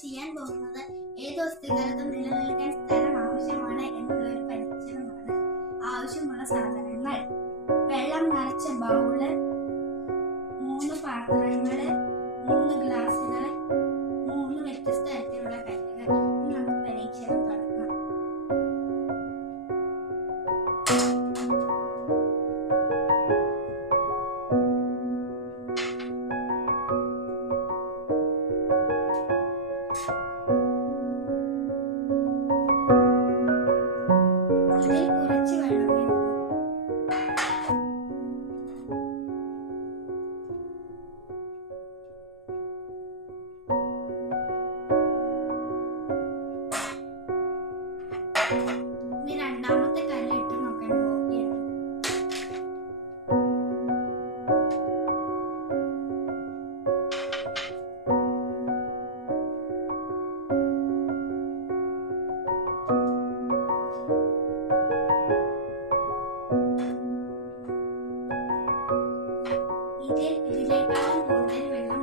ചെയ്യാൻ പോകുന്നത് ഏത് വസ്തുക്കാലത്തും നിലനിൽക്കാൻ സ്ഥലം ആവശ്യമാണ് എന്നുള്ള ഒരു പരീക്ഷണമാണ്. ആവശ്യമുള്ള സാധനങ്ങൾ: വെള്ളം നിറച്ച ബൗള്, 3 പാത്രങ്ങള്, 3 ഗ്ലാസുകള്, 3 വ്യത്യസ്ത തരത്തിലുള്ള കല്ലുകൾ. നമുക്ക് പരീക്ഷണം തുടങ്ങാം. ഇതിൽ കുറച്ച് വെള്ളമേ ഉള്ളൂ. ഇനി രണ്ടാമത്തെ കല്ല് ഇട്ട് നോക്കാൻ പോവുകയാണ്. ഇതിലേക്കാളും കൂടുതൽ വെള്ളം